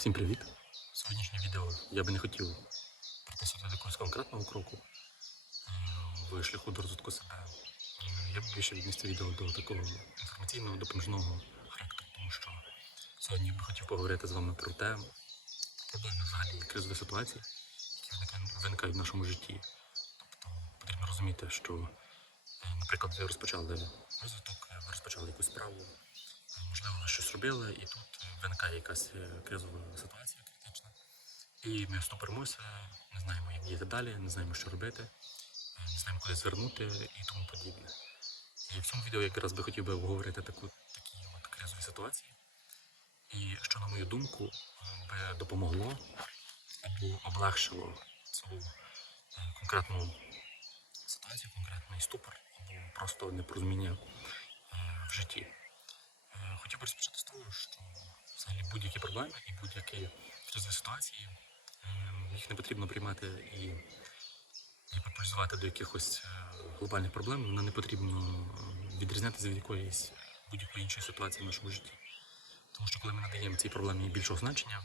Всім привіт! Сьогоднішнє відео я би не хотів приписувати до якогось конкретного кроку е, в шляху до розвитку себе. Е, Я б більше відніс це відео до такого інформаційного, допоміжного характеру, тому що сьогодні я би хотів поговорити з вами про те, проблеми взагалі кризові ситуації, які виникають- в нашому житті. Тобто потрібно розуміти, що, е, наприклад, ви розпочали розвиток, ви розпочали якусь справу, можливо, щось робили, і тут виникає якась е, кризова ситуація критична. І ми стопоримося, не знаємо, як діяти далі, не знаємо, що робити, е, не знаємо, куди звернути і тому подібне. І в цьому відео якраз би хотів би обговорити таку, такі от кризові ситуації. І що, на мою думку, е, би допомогло або облегшило цю конкретну ситуацію, конкретний ступор, або просто непорозуміння в житті. Е, Хотів би розпочати з того, що взагалі будь-які проблеми і будь-які кризові ситуації е, їх не потрібно приймати і гіперполізувати до якихось е, глобальних проблем. Воно не потрібно е, відрізнятися від якоїсь будь-якої іншої ситуації в нашому житті. Тому що коли ми надаємо цій проблемі більшого значення,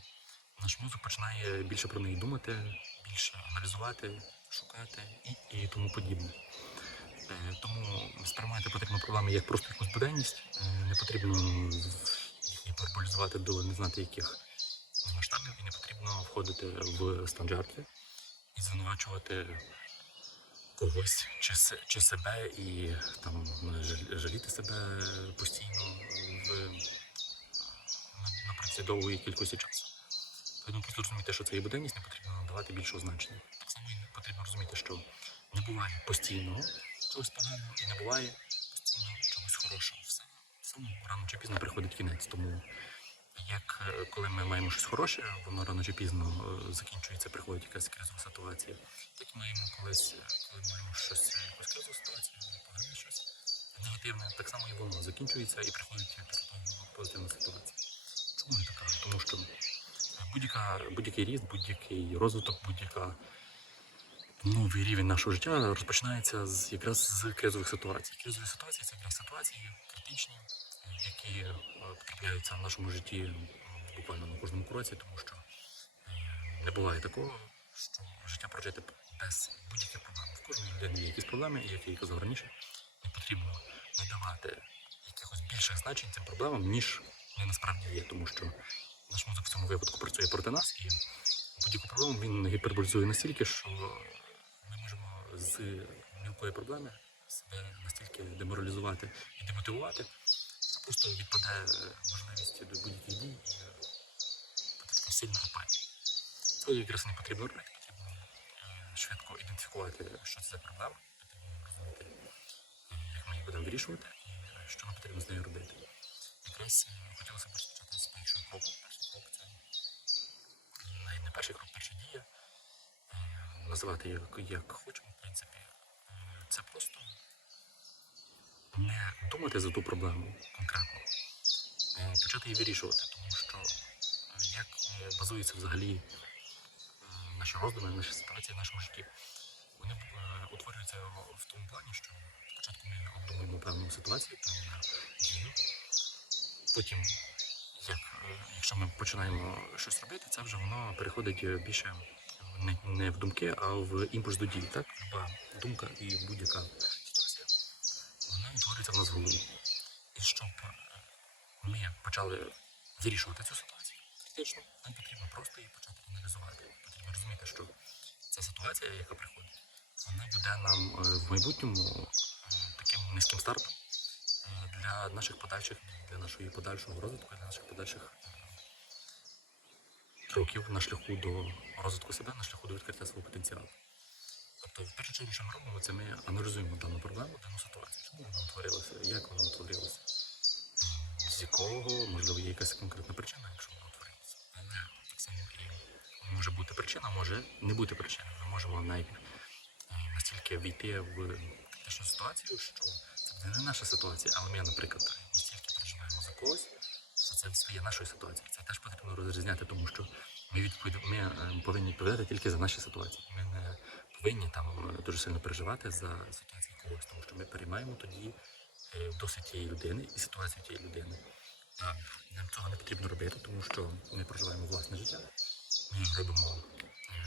наш мозок починає більше про неї думати, більше аналізувати, шукати і, і тому подібне. Е, Тому сприймати потрібно проблеми як просто якусь буденність. Е, Не потрібно їх гіперболізувати до не знати яких масштабів, і не потрібно входити в стан жертви і звинувачувати когось чи, чи себе і там жаліти себе постійно в на, на протязі довгої кількості часу. Потрібно просто розуміти, що це є буденність, не потрібно надавати більшого значення. Так само і потрібно розуміти, що не буває постійного чогось поганого і не буває постійно чогось хорошого. Все, всьому рано чи пізно приходить кінець. Тому як е, коли ми маємо щось хороше, воно рано чи пізно е, закінчується, приходить якась кризова ситуація. Так маємо колись, е, коли маємо щось, якусь кризову ситуацію, погане щось негативне, так само і воно закінчується і приходить така позитивна ситуація. Чому я так кажу? Тому що будь-яка, будь-який ріст, будь-який розвиток, будь-яка новий рівень нашого життя розпочинається з якраз з кризових ситуацій. Кризові ситуації це якраз ситуації критичні, які е, потрапляються в нашому житті буквально на кожному кроці, тому що е, не буває такого, що життя прожити без будь-яких проблем. В кожній людини є якісь проблеми, і як я і казав раніше, не потрібно надавати якихось більших значень цим проблемам, ніж вони насправді є, тому що наш мозок в цьому випадку працює проти нас і будь-яку проблему він гіперболізує настільки, що ми можемо з мілкої проблеми себе настільки деморалізувати і демотивувати, що просто відпаде е, можливість до будь-яких дій і така сильна апатія. Цього якраз не потрібно робити, потрібно е, швидко ідентифікувати, що це за проблема, потрібно розуміти, е, як ми її будемо вирішувати і е, що нам потрібно з нею робити. Якраз хотілося б розпочати з першого кроку. Перший крок це не перший крок, Називати як, як хочемо, в принципі. Е, Це просто не думати за ту проблему конкретно, а почати її вирішувати, тому що е, як е, базуються взагалі е, наші роздуми, наші ситуації в нашому житті. Вони е, утворюються в тому плані, що спочатку ми обдумуємо певну ситуацію, певну дію, потім, як, е, якщо ми починаємо щось робити, це вже воно переходить е, більше не, в думки, а в імпульс до дії. Так? Люба думка і будь-яка ситуація вона утворюється в нас в голові. І щоб е, ми почали вирішувати цю ситуацію критично, нам потрібно просто її почати аналізувати. Потрібно розуміти, що ця ситуація, яка приходить, вона буде нам е, в майбутньому е, таким низьким стартом для наших подальших, для нашої подальшого розвитку, для наших подальших кроків на шляху до розвитку себе, на шляху до відкриття свого потенціалу. Тобто, в першу чергу, що ми робимо, це ми аналізуємо дану проблему, дану ситуацію. Чому вона утворилася, як вона утворилася, з якого, можливо, є якась конкретна причина, якщо вона утворилася. Так само і може бути причина, може не бути причини. Ми можемо навіть е, настільки війти в критичну ситуацію, що це не наша ситуація, але ми, наприклад, настільки переживаємо за когось, це стає нашою ситуацією. Це теж потрібно розрізняти, тому що ми, відповід... ми е, повинні відповідати тільки за наші ситуації. Ми не повинні там е, дуже сильно переживати за ситуацію когось, тому що ми переймаємо тоді е, досвід тієї людини і ситуацію тієї людини. Нам цього не потрібно робити, тому що ми проживаємо власне життя. Ми робимо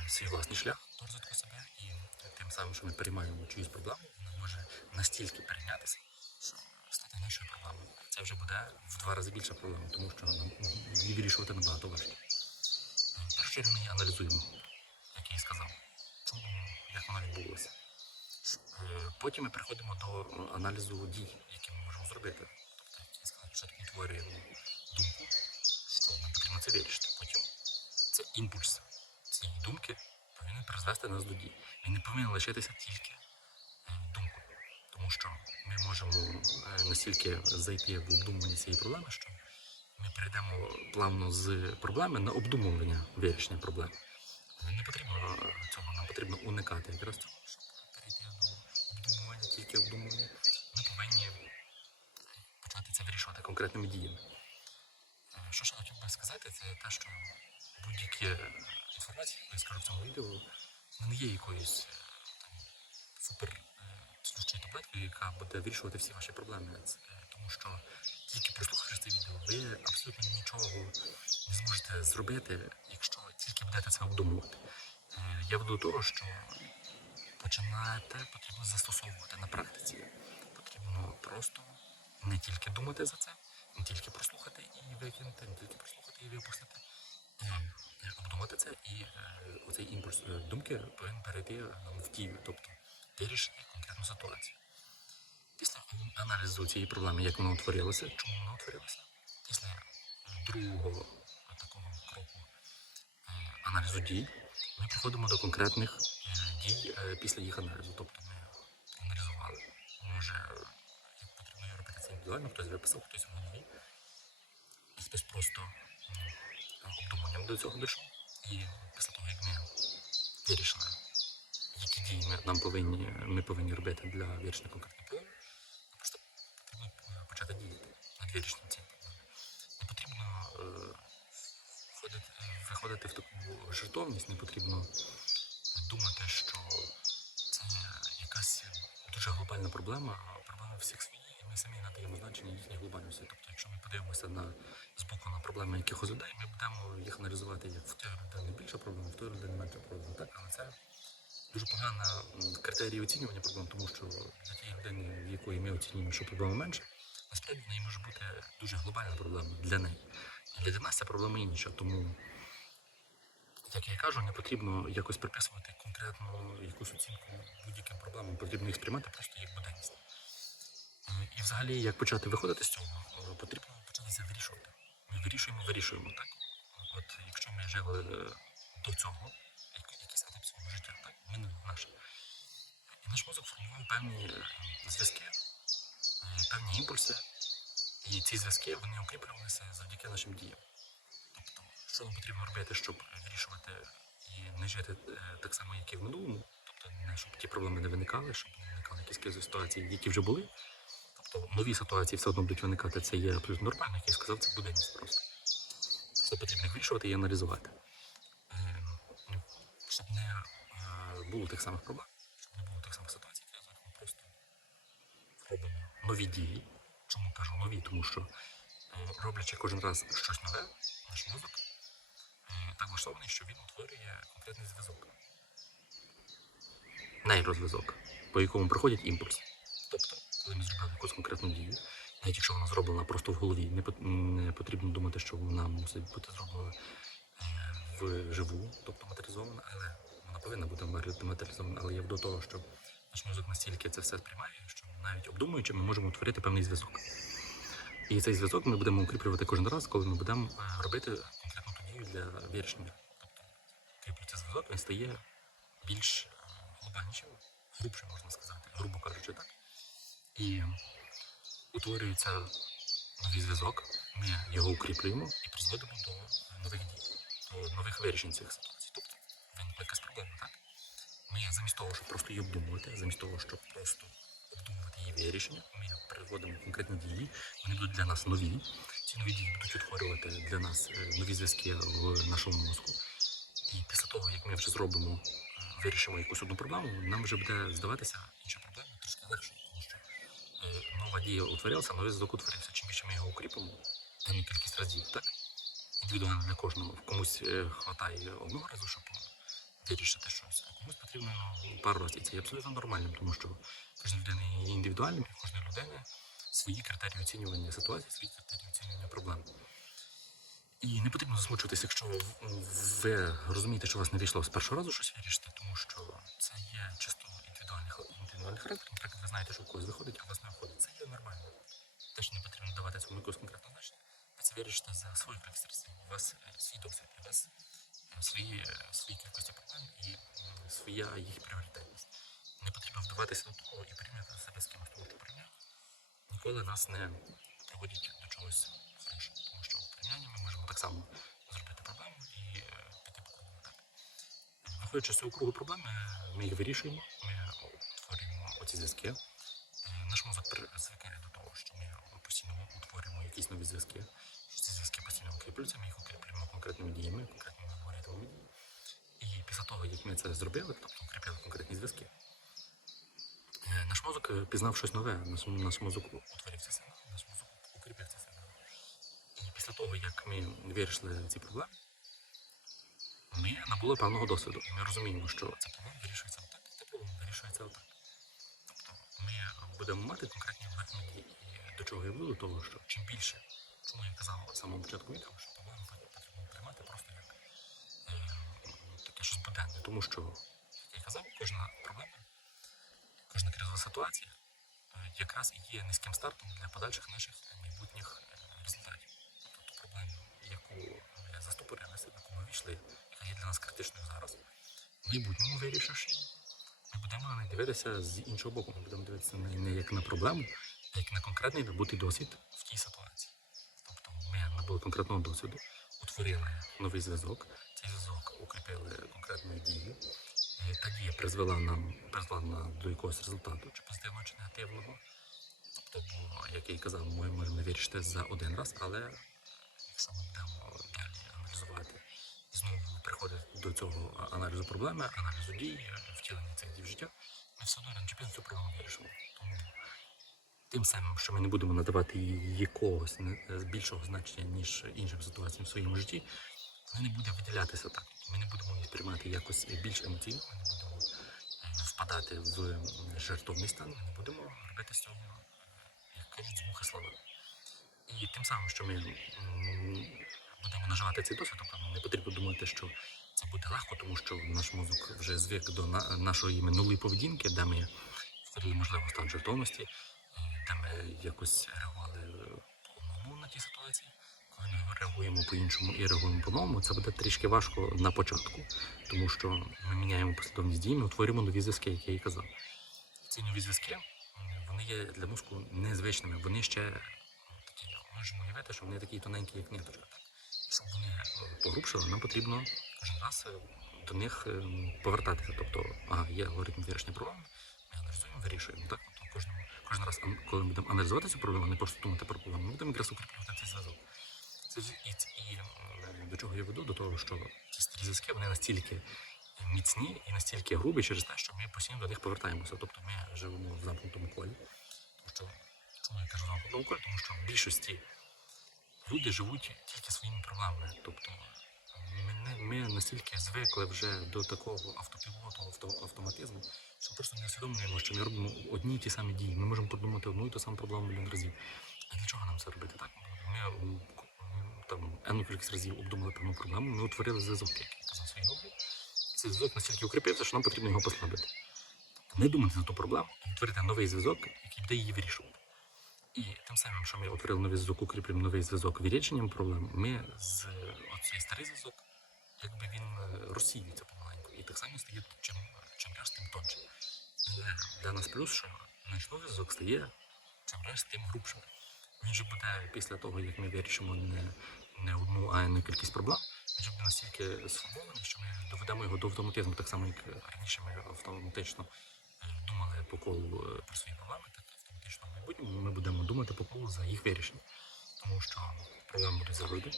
свій власний шлях розвитку себе, і тим самим, що ми переймаємо чиюсь проблему, вона може настільки перейнятися, що стати нашою проблемою. Це вже буде в два рази більша проблема, тому що її вирішувати набагато важче. Першу ми аналізуємо, як я і сказав, чому, як вона відбулася. Е, Потім ми переходимо до е, аналізу дій, які ми можемо зробити. Тобто, як я сказав, спочатку утворюємо думку, що нам потрібно це вирішити. Потім це імпульс цієї думки повинен призвести нас до дій. Він не повинен лишитися тільки. Тому що ми можемо е, настільки зайти в обдумування цієї проблеми, що ми перейдемо плавно з проблеми на обдумування вирішення проблеми. Е, Не потрібно е, цього, нам потрібно уникати якраз цього, щоб перейти до обдумування, тільки обдумування. Ми повинні почати це вирішувати конкретними діями. Що ще хотів би сказати, це те, що будь-які інформації, яку я скажу в цьому відео, не є якоюсь там супер е, цілющою яка буде вирішувати всі ваші проблеми. Е, тому що тільки прослухавши це відео, ви абсолютно нічого не зможете зробити, якщо тільки будете це обдумувати. Е, Я веду до того, що починаєте потрібно застосовувати на практиці. Потрібно просто не тільки думати за це, не тільки прослухати і викинути, не тільки прослухати і випустити. Е, Обдумати це і оцей імпульс думки повинен перейти в дію, тобто вирішити конкретну ситуацію. Після аналізу цієї проблеми, як вона утворилася, чому вона утворилася, після другого такого кроку е, аналізу дій, ми приходимо до конкретних е, дій е, після їх аналізу. Тобто ми аналізували, може, як потрібно робити це індивідуально, хтось виписав, хтось в голові, і хтось просто обдуманням до цього дійшов. І після того, як ми вирішили, які дії нам повинні, ми повинні робити для вирішення конкретної проблеми, просто потрібно почати діяти над вирішенням цієї проблеми. Не потрібно е, входити, виходити в таку жертовність, не потрібно думати, що це якась дуже глобальна проблема, а проблема всіх і ми самі надаємо значення їхній глобальності. Тобто, якщо ми подивимося на збоку на проблеми якихось людей, ми будемо їх аналізувати як в тої людини більша проблема, в тої людини менша проблема. Так, але це дуже погана м, критерій оцінювання проблем, тому що для тієї людини, в якої ми оцінюємо, що проблема менша, насправді в неї може бути дуже глобальна проблема для неї. Але для нас ця проблема інша, тому як я і кажу, не потрібно якось приписувати конкретну якусь оцінку будь-яким проблемам, потрібно їх сприймати просто як буденність. Е, І взагалі, як почати виходити з цього, Е, потрібно почати це вирішувати. Ми вирішуємо, вирішуємо так. От якщо ми жили е, до цього, етап свого життя, так, ми наше. І наш мозок формував певні е, зв'язки, е, певні імпульси, і ці зв'язки вони укріплювалися завдяки нашим діям. Тобто, що нам потрібно робити, щоб вирішувати і не жити е, так само, як і в минулому, тобто не щоб ті проблеми не виникали, щоб не виникали якісь кризові ситуації, які вже були. Тобто нові ситуації все одно будуть виникати, це є абсолютно нормально, як я сказав, це буденність просто. Це потрібно вирішувати і аналізувати. Е, ну, щоб не е, було тих самих проблем, щоб не було тих самих ситуацій, я зараз ми просто робимо нові дії. Чому кажу нові? Тому що е, роблячи кожен раз щось нове, наш мозок е, так влаштований, що він утворює конкретний зв'язок. Нейрозв'язок, по якому проходять імпульси. Тобто, коли ми зробили якусь конкретну дію, навіть якщо вона зроблена просто в голові, не, потрібно думати, що вона мусить бути зроблена е, вживу, тобто матеріалізована, але вона повинна бути матеріалізована. Але є до того, що наш мозок настільки це все сприймає, що навіть обдумуючи, ми можемо утворити певний зв'язок. І цей зв'язок ми будемо укріплювати кожен раз, коли ми будемо е, робити конкретну дію для вирішення. Тобто кріплюється зв'язок, він стає більш е, глобальнішим, грубшим, можна сказати, грубо кажучи так. І утворюється новий зв'язок, ми його укріплюємо і призводимо до нових дій, до нових вирішень цих ситуацій. Виникла якась проблема, так? Ми замість того, щоб просто її обдумувати, замість того, щоб просто обдумувати її вирішення, ми приводимо конкретні дії, вони будуть для нас нові. Ці нові дії будуть утворювати для нас е, нові зв'язки в нашому мозку. І після того, як ми вже зробимо, е, вирішимо якусь одну проблему, нам вже буде здаватися інша проблема трошки легше, тому що е, нова дія утворилася, новий зв'язок утворився. Чим більше ми його укріпимо, певну кількість разів, так? Індивідуально для кожного. Комусь хватає одного разу, щоб вирішити щось, а комусь потрібно пару разів. І це є абсолютно нормальним, тому що кожна людина є індивідуальним, і в кожної людини свої критерії оцінювання ситуації, свої критерії оцінювання проблем. І не потрібно засмучуватися, якщо ви розумієте, що у вас не вийшло з першого разу щось вирішити, тому що це є чисто індивідуальний, індивідуальний характер. Наприклад, ви знаєте, що у когось виходить, а у вас не виходить. Це є нормально. Теж не потрібно давати цьому якогось конкретного значення. Ви це вирішите за свою кількість У вас свій досвід, у вас свої, е, свої кількості проблем і своя їх пріоритетність. Не потрібно вдаватися до того і порівняти себе з кимось, тому що порівняння ніколи нас не приводять до чогось хорошого. Тому що в порівнянні ми можемо так само зробити проблему і е, піти по кругу. Виходячи з цього кругу проблеми, ми їх вирішуємо, ми утворюємо оці зв'язки. Е, Наш мозок звикає до того, що ми постійно утворюємо якісь нові зв'язки. Що ці зв'язки постійно укріплюються, ми їх укріплюємо конкретними діями, конкретними алгоритмами дій. І після того, як ми це зробили, тобто укріпили конкретні зв'язки, е, наш мозок е, пізнав щось нове, наш, мозок утворив ці сигнали, наш мозок укріпив ці сигнали. І після того, як ми вирішили ці проблеми, ми набули певного досвіду. І ми розуміємо, що ця проблема вирішується отак, ця проблема вирішується отак. Тобто ми будемо мати конкретні алгоритми. І до чого я? До того, що чим більше, чому я казав з самого початку відео, що проблему щось буденне. Тому що, як я казав, кожна проблема, кожна кризова ситуація е, якраз і є низьким стартом для подальших наших майбутніх е, результатів. Тобто проблему, яку ми застопорилися, в яку ми війшли, яка є для нас критичною зараз, в майбутньому вирішивши, ми будемо на неї дивитися з іншого боку. Ми будемо дивитися на неї не як на проблему, а як на конкретний набутий досвід в тій ситуації. Тобто ми набули конкретного досвіду, утворили новий зв'язок укріпили конкретною дією. І Та дія призвела нам призвела на- до якогось результату, чи позитивного, чи негативного. Тобто, як я і казав, ми можемо вирішити за один раз, але якщо ми будемо далі аналізувати, знову приходити до цього аналізу проблеми, аналізу дій, втілення цих дій в життя, ми все одно рано чи пізно цю проблему вирішимо. Тому тим самим, що ми не будемо надавати їй якогось е, більшого значення, ніж іншим ситуаціям в своєму житті, вона не буде виділятися так. Ми не будемо її сприймати якось більш емоційно, ми не будемо е, впадати в м, жертовний стан, ми не будемо робити з цього, е, як кажуть, з слова. І тим самим, що ми будемо наживати цей досвід, тобто не потрібно думати, що це буде легко, тому що наш мозок вже звик до нашої минулої поведінки, де ми входили, можливо, стан жертовності, е, де ми якось реагували е, по-новому на ті ситуації. Реагуємо по-іншому і реагуємо по-новому, це буде трішки важко на початку, тому що ми міняємо послідовність дій, ми утворюємо нові зв'язки, як я і казав. Ці нові зв'язки вони є для мозку незвичними. Вони ще такі, можемо уявити, що вони такі тоненькі, як ниточка. Щоб вони е, погрубшили, нам потрібно кожен раз е, до них е, повертатися. Тобто, ага, є алгоритм вирішення проблеми, ми аналізуємо, вирішуємо. Так? Тобто кожен, кожен раз, коли ми будемо аналізувати цю проблему, не просто думати про проблему, ми будемо якраз укріплювати цей зв'язок. І, і до чого я веду? До того, що ці старі зв'язки вони настільки міцні і настільки грубі через те, що ми постійно до них повертаємося. Тобто ми живемо в замкнутому колі. Тому що чому я кажу замкнутому колі? Тому що в більшості люди живуть тільки своїми проблемами. Тобто ми, настільки звикли вже до такого автопілоту, авто, автоматизму, що просто не усвідомлюємо, що ми робимо одні й ті самі дії. Ми можемо подумати одну і ту саму проблему мільйон разів. А для чого нам це робити? Так ми там енну кількість разів обдумали певну проблему, ми утворили зв'язок, як казав своїй голові. Цей зв'язок настільки укріпився, що нам потрібно його послабити. Тобто не думати на ту проблему, а утворити новий зв'язок, який буде її вирішувати. І тим самим, що ми утворили новий зв'язок, укріплюємо новий зв'язок вирішенням проблем, ми з оцей старий зв'язок, якби він е, розсіюється помаленьку. І так само стає чим, чим раз тим тонче. Для нас плюс, що наш новий зв'язок стає чим раз тим грубшим. Він же буде після того, як ми вирішимо не, не одну, а одну кількість проблем, він же буде настільки сформований, що ми доведемо його до автоматизму, так само, як раніше ми автоматично е, думали по колу е, про свої проблеми, так автоматично в майбутньому ми будемо думати по колу за їх вирішення. Тому що проблеми будуть завжди.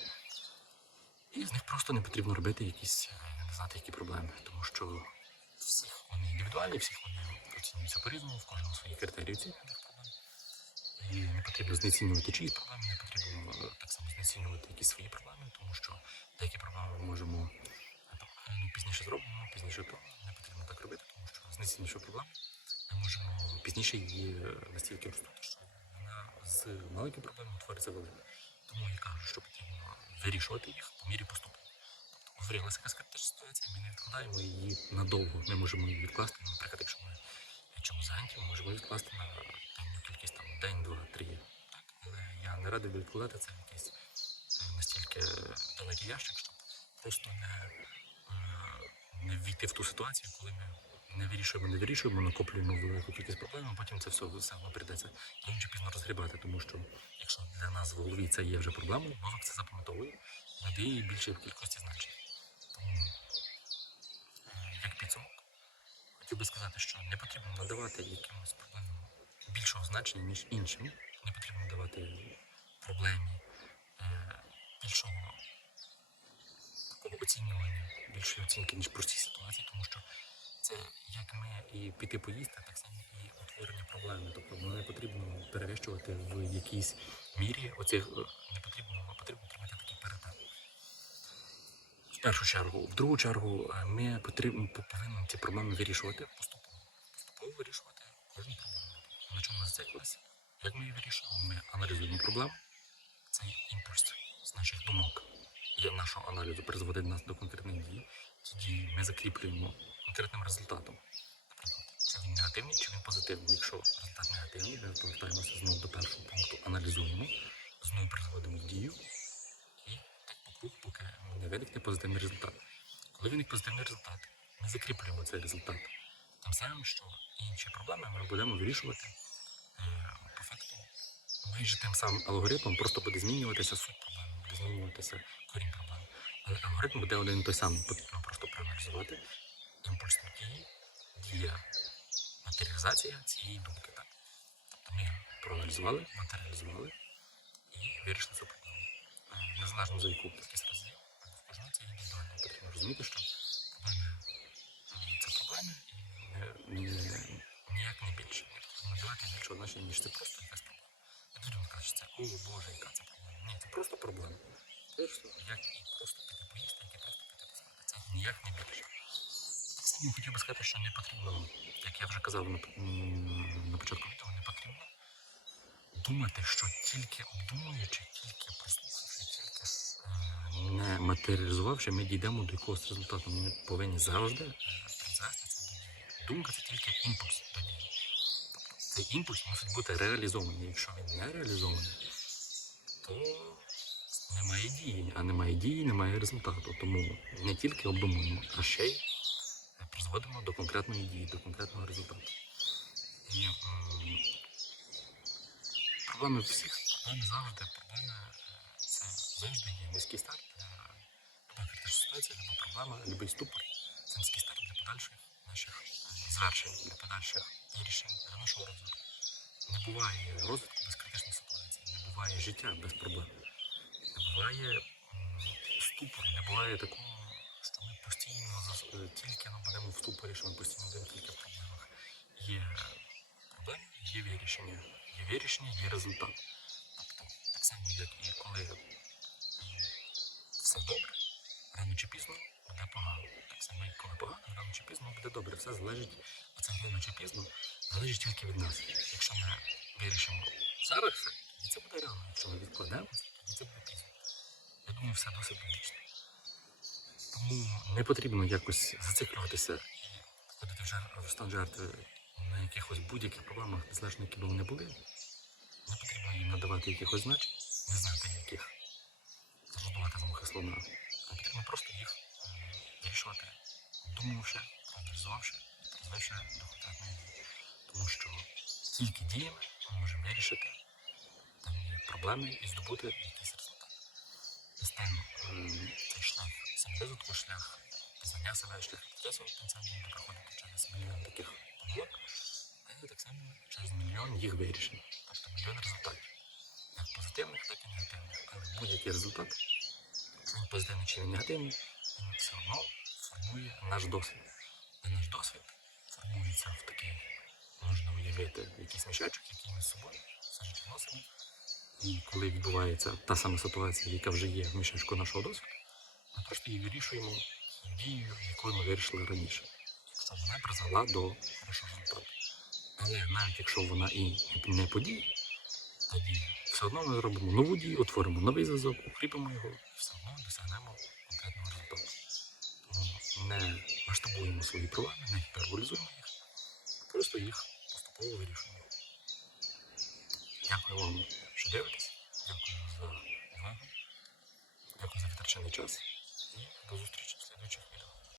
І з них просто не потрібно робити якісь е, не знати, які проблеми, тому що всіх вони індивідуальні, всіх вони оцінюються по-різному, в кожному свої критерії оцінювання проблем. І не потрібно знецінювати чиїсь проблеми, не потрібно е, так само знецінювати якісь свої проблеми, тому що деякі проблеми ми можемо е, ну, пізніше зробимо, пізніше то не потрібно так робити, тому що знецінюючи проблему, ми можемо пізніше її е, настільки розтути, що вона з маленької проблеми утвориться велика. Тому я кажу, що потрібно вирішувати їх по мірі поступлення. Тобто утворилася якась критична ситуація, ми не відкладаємо її надовго. Ми можемо її відкласти, наприклад, якщо ми чому зайняті, ми можемо відкласти на певну кількість там день? Би відкладати це якийсь е, настільки далекий ящик, щоб просто не, е, не війти в ту ситуацію, коли ми не вирішуємо, не вирішуємо, накоплюємо велику кількість проблем, а потім це все одно прийдеться чи пізно розгрібати, тому що якщо для нас в голові це є вже проблемою, мозок це запам'ятовує, надає їй більше кількості значень. Тому е, як підсумок, хотів би сказати, що не потрібно надавати якимось проблемам більшого значення, ніж іншим. Не потрібно давати проблемі е, більшого такого оцінювання, більшої оцінки, ніж простій ситуації, тому що це як ми і піти поїсти, так само і утворення проблеми. Тобто не потрібно перевищувати в якійсь мірі оцих е, не потрібно, потрібно тримати такий перетин. В першу чергу, в другу чергу, е, ми потрібно повинні ці проблеми вирішувати поступово. Поступово вирішувати кожну проблему. На чому ми зациклилися? Як ми її вирішуємо? Ми аналізуємо проблему. Цей імпульс з наших думок і нашого аналізу призводить нас до конкретних дій. Дії ми закріплюємо конкретним результатом. Наприклад, чи він негативний, чи він позитивний. Якщо результат негативний, ми повертаємося знову до першого пункту, аналізуємо, знову призводимо дію і так по кругу, поки не виникне позитивний результат. Коли виник позитивний результат, ми закріплюємо цей результат. Тим самим, що інші проблеми ми будемо вирішувати е, по факту майже тим самим алгоритмом, просто буде змінюватися суть проблеми, буде змінюватися корінь проблеми. Але алгоритм буде один і той самий, потрібно просто проаналізувати імпульсні дії, дія матеріалізація цієї думки. Так? Тобто ми проаналізували, матеріалізували і вирішили цю проблему. Е, Незалежно за яку кількість разів, в кожного це індивідуально. Потрібно розуміти, що проблеми це проблеми і не, не, ніяк не більше. Не потрібно надавати більшого значення, ніж це просто якась проблема. Не потрібно сказати, що це о Боже, яка це проблема. Ні, це просто проблема. Що як і просто піти поїсти, як і просто піти поспати. Це ніяк не більше. Так само хотів би сказати, що не потрібно, як я вже казав на, на початку відео, не потрібно думати, що тільки обдумуючи, тільки прослухавши, тільки е, не матеріалізувавши, ми дійдемо до якогось результату. Ми повинні завжди е, призвести це до дії. Думка це тільки імпульс до дії. Цей імпульс мусить бути реалізований. Якщо він не реалізований, то немає дії, а немає дії, немає результату. Тому не тільки обдумуємо, а ще й призводимо до конкретної дії, до конкретного результату. І проблеми всіх, проблеми завжди, проблеми е, це завжди є низький старт для любої критичної ситуації, люба проблема, любий ступор. Це низький старт для подальших наших е, звершень, для подальших рішень, для нашого розвитку. Не буває розвитку без критичної ситуації, не буває життя без проблем. Не буває ступору, не буває такого, що ми постійно е, тільки ну, будемо в ступорі, що ми постійно будемо тільки в проблемах. Є проблеми, є вирішення. Є вирішення, є результат. Тобто, так само, як і коли все добре, рано чи пізно буде погано. Так само, як коли погано, рано чи пізно буде добре. Все залежить, оце рано чи пізно, залежить тільки від нас. Якщо ми вирішимо зараз, все, тоді це буде рано. Якщо ми відкладемо, тоді це буде пізно. Я думаю, все досить логічно. Тому не потрібно якось зациклюватися і входити в, жар... в стан жертви на якихось будь-яких проблемах, незалежно які б вони були. Не потрібно їм надавати якихось значень, не знати яких, розбивати в мухи слона. А потрібно просто їх е, вирішувати, обдумувавши, аналізувавши, призвивши до конкретної дії. Тому що тільки діями ми можемо вирішити певні проблеми і здобути якийсь результат. Систем цей шлях саморозвитку, шлях пізнання себе, шлях процесу потенціально проходити через мільйон таких помилок, але так само через мільйон їх вирішень, тобто мільйон результатів. Як позитивних, так і негативних. Але будь-який результат, позитивний чи негативний, він все одно формує наш досвід. І наш досвід формується в такий можна уявити якийсь мішечок, який ми з собою все життя носимо. І коли відбувається та сама ситуація, яка вже є в мішечку нашого досвіду, ми просто її вирішуємо дією, якою ми вирішили раніше. Якщо вона призвела до хорошого результату. Але навіть якщо вона і не подіє, тоді все одно ми зробимо нову дію, утворимо новий зв'язок, укріпимо його і все одно досягнемо конкретного результату. Тому не масштабуємо свої проблеми, не гіперболізуємо їх, просто їх поступово вирішуємо. Дякую вам, що дивитесь. Дякую за увагу. Дякую за витрачений час. І до зустрічі в слідуючих відео.